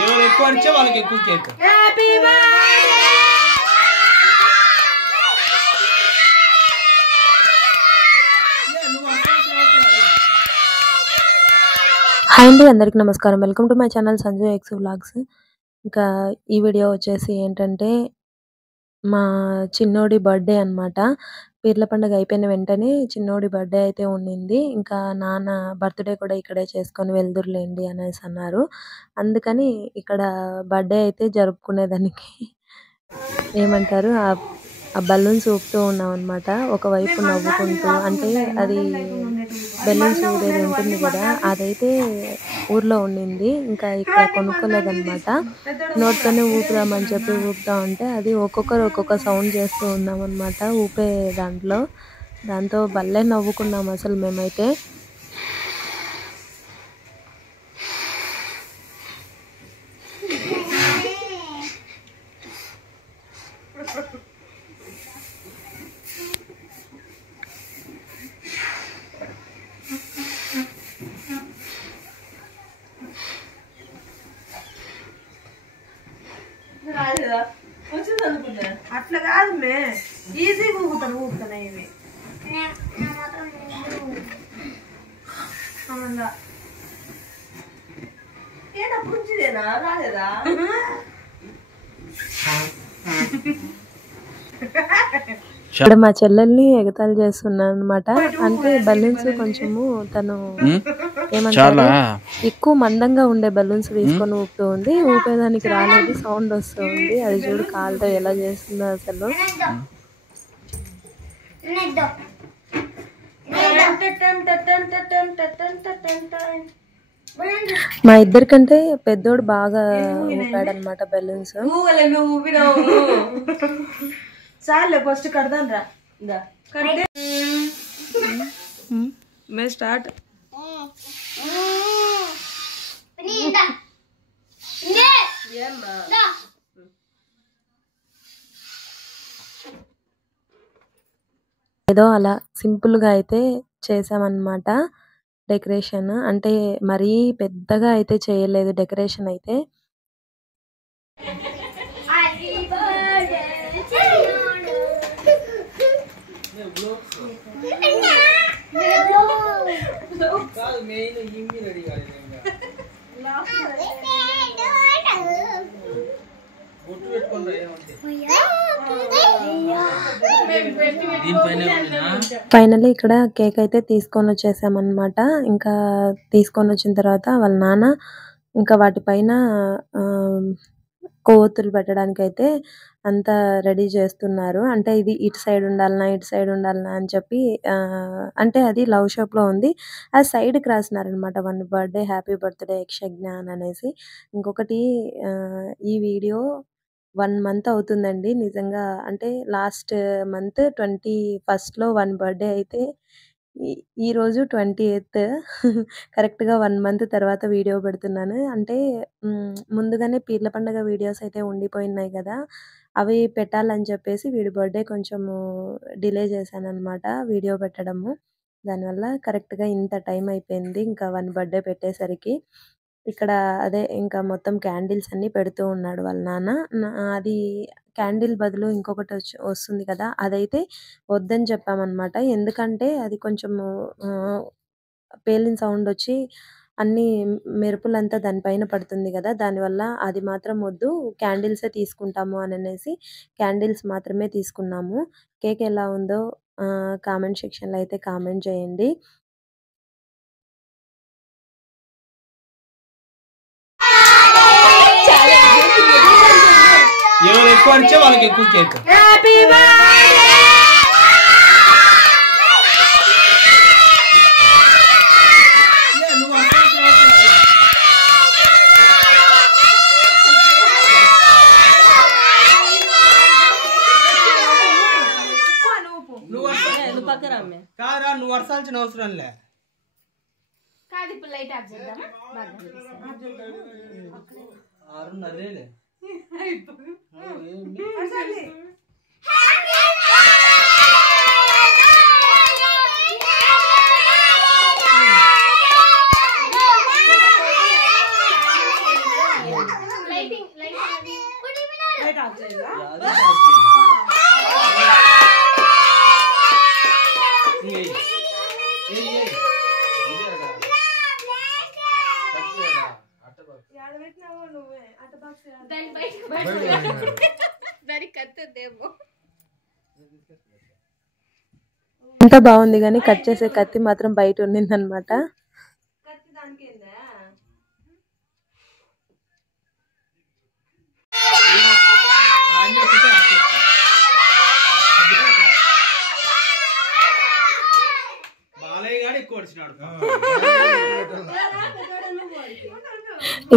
ఎవరు ఎక్కువ అరిచే వాళ్ళకి ఎక్కువ కేక్. Happy birthday. హాయ్ అండి, అందరికీ నమస్కారం. Welcome to my channel Sanju X vlogs. ఇంకా ఈ వీడియో వచ్చేసి ఏంటంటే మా చిన్నోడి బర్త్డే అనమాట. పీర్ల పండుగ అయిపోయిన వెంటనే చిన్నోడి బర్త్డే అయితే ఉండింది. ఇంకా నాన్న బర్త్డే కూడా ఇక్కడే చేసుకొని వెళ్దురులేండి అనేసి అన్నారు. అందుకని ఇక్కడ బర్త్డే అయితే జరుపుకునేదానికి ఏమంటారు ఆ బలూన్స్ ఊపుతూ ఉన్నాం అనమాట. ఒకవైపు నవ్వుకుంటూ, అంటే అది బెలూన్స్ ఊదేది ఉంటుంది కదా, అదైతే ఊర్లో ఉండింది. ఇంకా ఇక్కడ కొనుక్కోలేదనమాట. నోట్తోనే ఊపుదామని చెప్పి ఊపుతా ఉంటే అది ఒక్కొక్కరు ఒక్కొక్క సౌండ్ చేస్తూ ఉన్నాం అనమాట ఊపే దాంట్లో. దాంతో భలే నవ్వుకున్నాం అసలు మేమైతే. అట్లా కాదు మే, ఈజీగా ఊగుతాను ఊపుతున్నాయి ఇవి. ఏనా పుంజిదేనా రాలేదా? ఇక్కడ మా చెల్లెల్ని ఎగతాళి చేస్తున్నాను అనమాట. అంటే బలూన్స్ కొంచెము తను ఏమంటారు ఎక్కువ మందంగా ఉండే బలూన్స్ తీసుకొని ఊపుతూ ఉంది. ఊపేదానికి రాలేదు, సౌండ్ వస్తూ ఉంది. అది చూడు కాలుతో ఎలా చేస్తుందో అసలు. మా ఇద్దరికంటే పెద్దోడు బాగా ఊపాడనమాట బెలూన్స్. చాలే ఫస్ట్ కడదాం రా. కడితే మే స్టార్ట్. ఏదో అలా సింపుల్ గా అయితే చేసామన్నమాట డెకరేషన్. అంటే మరీ పెద్దగా అయితే చేయలేదు డెకరేషన్ అయితే. ఫైనల్లీ ఇక్కడ కేక్ అయితే తీసుకొని వచ్చేసామన్నమాట. ఇంకా తీసుకొని వచ్చిన తర్వాత వాళ్ళ నాన్న ఇంకా వాటిపైన కొవ్వొత్తులు పెట్టడానికి అయితే అంతా రెడీ చేస్తున్నారు. అంటే ఇది ఇటు సైడ్ ఉండాలనా ఇటు సైడ్ ఉండాలనా అని చెప్పి అంటే అది లవ్ షాప్ లో ఉంది. అది సైడ్కి రాసినారనమాట, 1 బర్త్డే హ్యాపీ బర్త్డే యక్షజ్ఞాన్ అనేసి. ఇంకొకటి ఈ వీడియో 1 మంత్ అవుతుందండి నిజంగా. అంటే లాస్ట్ మంత్ 21 1 బర్త్డే అయితే ఈరోజు 28 కరెక్ట్గా 1 మంత్ తర్వాత వీడియో పెడుతున్నాను. అంటే ముందుగానే పీర్ల పండుగ వీడియోస్ అయితే ఉండిపోయినాయి కదా, అవి పెట్టాలని చెప్పేసి వీడి బర్త్డే కొంచెము డిలే చేశాను అనమాట వీడియో పెట్టడము. దానివల్ల కరెక్ట్గా ఇంత టైం అయిపోయింది ఇంకా 1 బర్త్డే పెట్టేసరికి. ఇక్కడ అదే ఇంకా మొత్తం క్యాండిల్స్ అన్ని పెడుతూ ఉన్నాడు వాళ్ళ నాన్న. అది క్యాండిల్ బదులు ఇంకొకటి వస్తుంది కదా, అదైతే వద్దని చెప్పామన్నమాట. ఎందుకంటే అది కొంచెము పేలిన సౌండ్ వచ్చి అన్ని మెరుపులంతా దానిపైన పడుతుంది కదా, దానివల్ల అది మాత్రం వద్దు, క్యాండిల్సే తీసుకుంటాము అని అనేసి క్యాండిల్స్ మాత్రమే తీసుకున్నాము. కేక్ ఎలా ఉందో కామెంట్ సెక్షన్లో అయితే కామెంట్ చేయండి. ఎవరు ఎక్కువ అరిచే వాళ్ళకి ఎక్కువ కేక్. Happy birthday. కారా నువ్వు వర్షాల్సిన అవసరం లే. కాదు ఇప్పుడు లైట్ ఆఫ్ చేద్దామా? అరేలే దానికి కత్తేమో. అంతా బాగుంది కానీ కట్ చేసే కత్తి మాత్రం బయట ఉండింది అనమాట.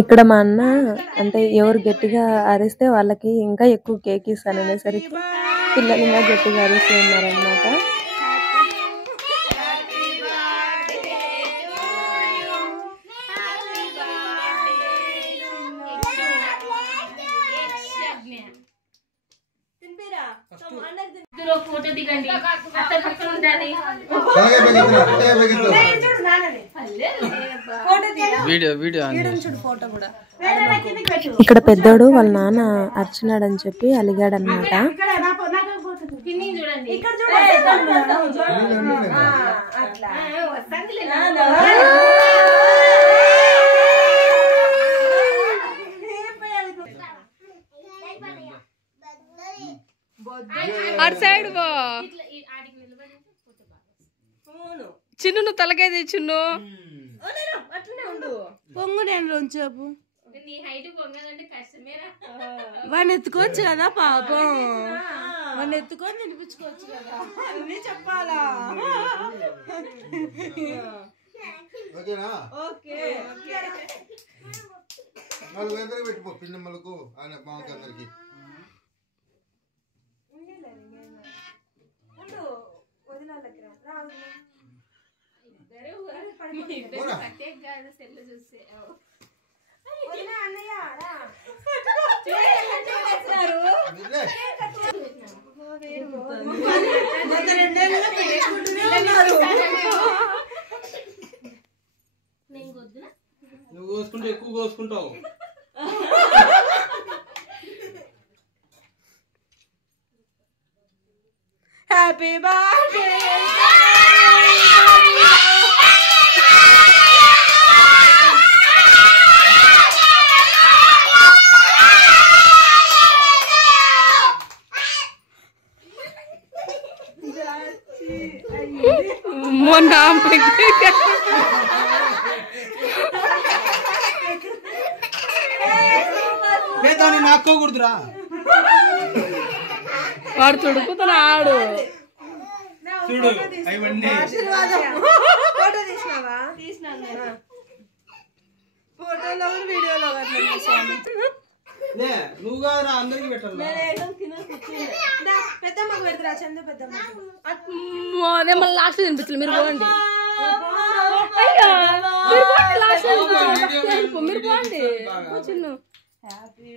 ఇక్కడ మా అన్న అంటే ఎవరు గట్టిగా అరిస్తే వాళ్ళకి ఇంకా ఎక్కువ కేక్ ఇస్తాను అనేసరికి పిల్లలు ఇంకా గట్టిగా అరుస్తూ ఉన్నారనమాట. ఫోటో దిగండి. అత్త పక్కన ఉండాలి. ఇక్కడ పెద్దోడు వాళ్ళ నాన్న అర్చనాడని చెప్పి అలిగాడనమాట. అటు సైడ్ చిన్ను నువ్వు తలకేది చిన్ను పొంగు నేను రోజు వాడిని ఎత్తుకోవచ్చు కదా పాపం, వాడిని ఎత్తుకొని నిలిపించుకోవచ్చు కదా అన్నీ చెప్పాలా. పెట్టుకో పిన్నమ్మలకు ఆయన మామకి అందరికి నువ్వు కోసుకుంటే ఎక్కువ కోసుకుంటావు. హ్యాపీ బర్త్డే మొన్న నాకోకూడదురా, వాడు తుడుకుతున్నాడు చూడు. అవన్నీ ఫోటోలో వీడియోలో నువ్వు కాదురా అందరికి పెట్టాలి. పెద్దమ్మకు పెడతారా చందు పెద్దమ్మ మళ్ళీ లాస్ట్ తినిపించలేదు. మీరు పోండి, మీరు పోండి చిన్ను. హ్యాపీ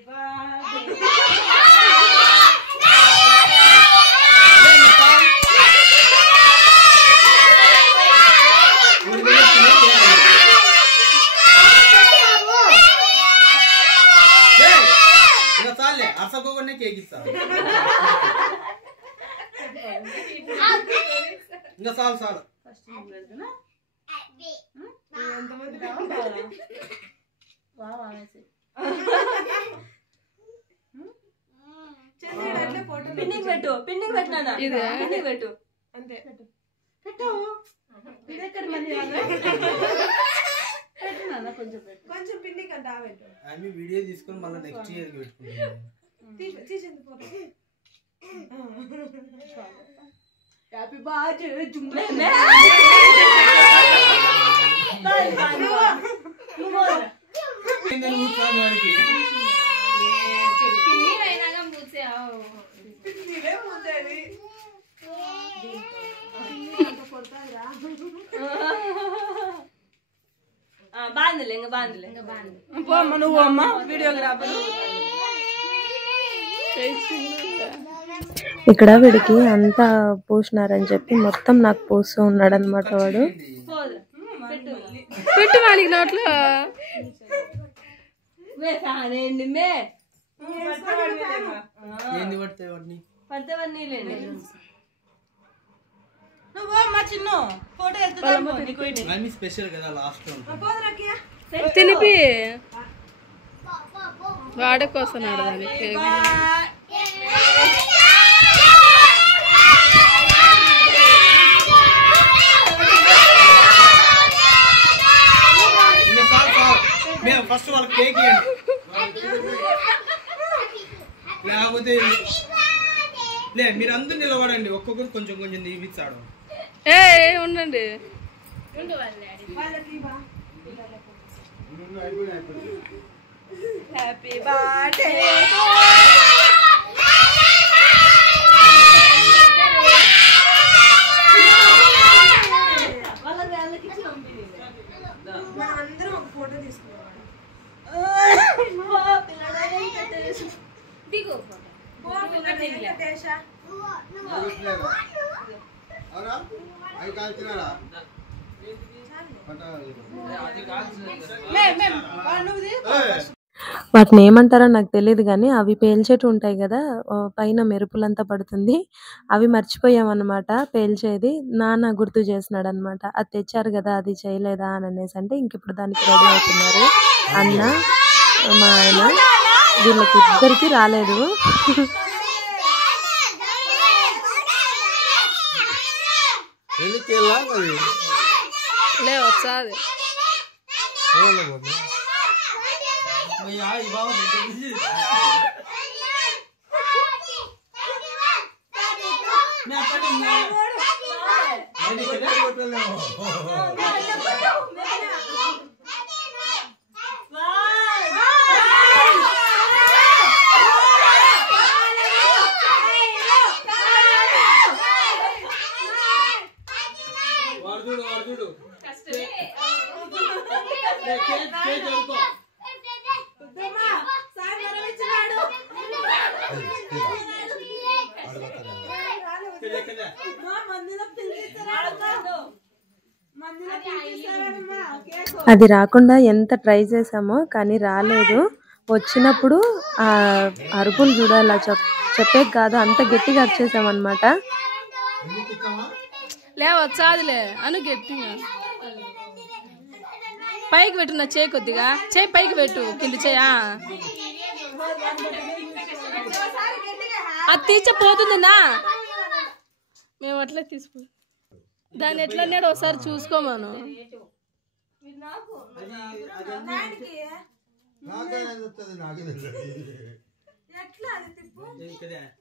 చాలే అసకోకుండా కేక్ ఇస్తా. ఇంకా చాలు చాలు. పిన్నికి పెట్టు, పిన్నికి పెట్టినా పిన్నికి పెట్టు అంతే. పెట్టావు ఇదెక్కడ మళ్ళీ కొంచెం పెట్టు, కొంచెం పిన్నికి అంటే పెట్టు. అవి వీడియో తీసుకొని మళ్ళీ నెక్స్ట్ ఇయర్ పెట్టుకుంటాను. తీసింది ఫోటో. హ్యాపీ బర్త్డే జుమ్మే బాందిలే ఇంకా బాందిలే నువ్వు అమ్మ వీడియోగ్రాఫర్. ఇక్కడ వీడికి అంతా పూసినారని చెప్పి మొత్తం నాకు పూస్తూ ఉన్నాడు అనమాట వాడు. పెట్టు వానికి నోట్లో పడతావన్నీ లేండి. నువ్వు అమ్మ చిన్ను ఫోటో ఎత్తుతాను స్పెషల్ కదా లాస్ట్ తినిపి వాడకొస్తున్నాడు దానికి ఫస్ట్ వాళ్ళకి కేక్ ఇవ్వండి, లేకపోతే లే మీరు అందరూ నిలబడండి, ఒక్కొక్కరు కొంచెం కొంచెం తీపిస్తాడు. ఉండండి. హ్యాపీ బర్త్డే అందరం ఒక ఫోటో తీసుకున్నాం. వాటిని ఏమంటారో నాకు తెలియదు కానీ అవి పేల్చేటి ఉంటాయి కదా, పైన మెరుపులంతా పడుతుంది, అవి మర్చిపోయామన్నమాట పేల్చేది. నాన్న గుర్తు చేసినాడు అనమాట, అది తెచ్చారు కదా అది చేయలేదా అని అనేసి. అంటే ఇంక ఇప్పుడు దానికి రెడీ అవుతున్నారు అన్న మా ఆయన. వీళ్ళకి ఇద్దరికి రాలేదు. వచ్చాది అది రాకుండా ఎంత ట్రై చేసామో కానీ రాలేదు. వచ్చినప్పుడు ఆ అరుపులు చూడాలి, చెప్పే కాదు అంత గట్టిగా అరిచేసామన్నమాట. వచ్చాదిలే అను గట్టిగా పైకి పెట్టు, నా చేయి కొద్దిగా చేయి పైకి పెట్టు, కింద చేయా అది తీర్చపోతుందినా. మేము అట్లే తీసుకో దాన్ని ఎట్లా అన్నాడు ఒకసారి చూసుకోమాను.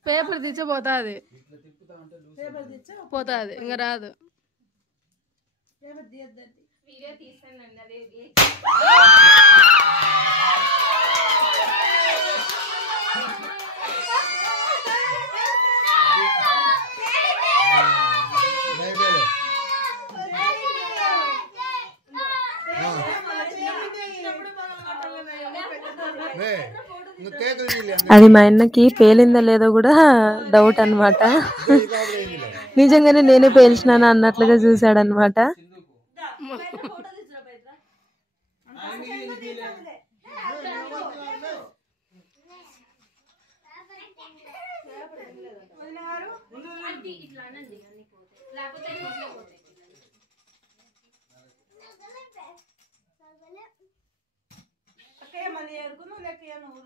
పేపర్ తెచ్చిపోతుంది, పోతుంది ఇంకా రాదు. అది మా అన్నకి పేలిందో లేదో కూడా డౌట్ అన్నమాట. నిజంగానే నేనే పేల్చినాను అన్నట్లుగా చూసాడనమాట.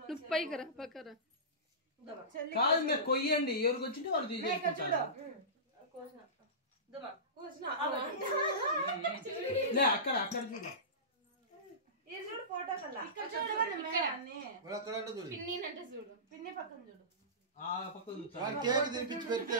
నువ్వు పైకరా పక్కరా కాదు మీరు కొయ్యండి, ఎవరికి వచ్చింటే వాళ్ళు తీసేసుకుంటారు. అక్కడ అక్కడ చూడు కేక్ తినిపించి పెడితే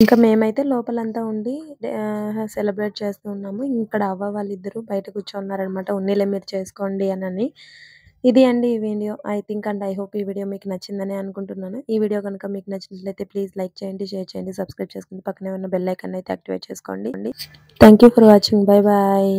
ఇంకా మేమైతే లోపలంతా ఉండి సెలబ్రేట్ చేస్తూ ఉన్నాము. ఇక్కడ అవ్వ వాళ్ళిద్దరూ బయట కూర్చోన్నారనమాట, ఉన్నీలే మీరు చేసుకోండి అని. ఇది అండి ఈ video. I think and I hope ఈ వీడియో మీకు నచ్చిందని అనుకుంటున్నాను. ఈ వీడియో కనుక మీకు నచ్చినట్లయితే ప్లీజ్ లైక్ చేయండి, షేర్ చేయండి, సబ్స్క్రైబ్ చేసుకోండి, పక్కనే ఉన్న బెల్ ఐకాన్ అయితే యాక్టివేట్ చేసుకోండి. Thank you for watching. Bye bye.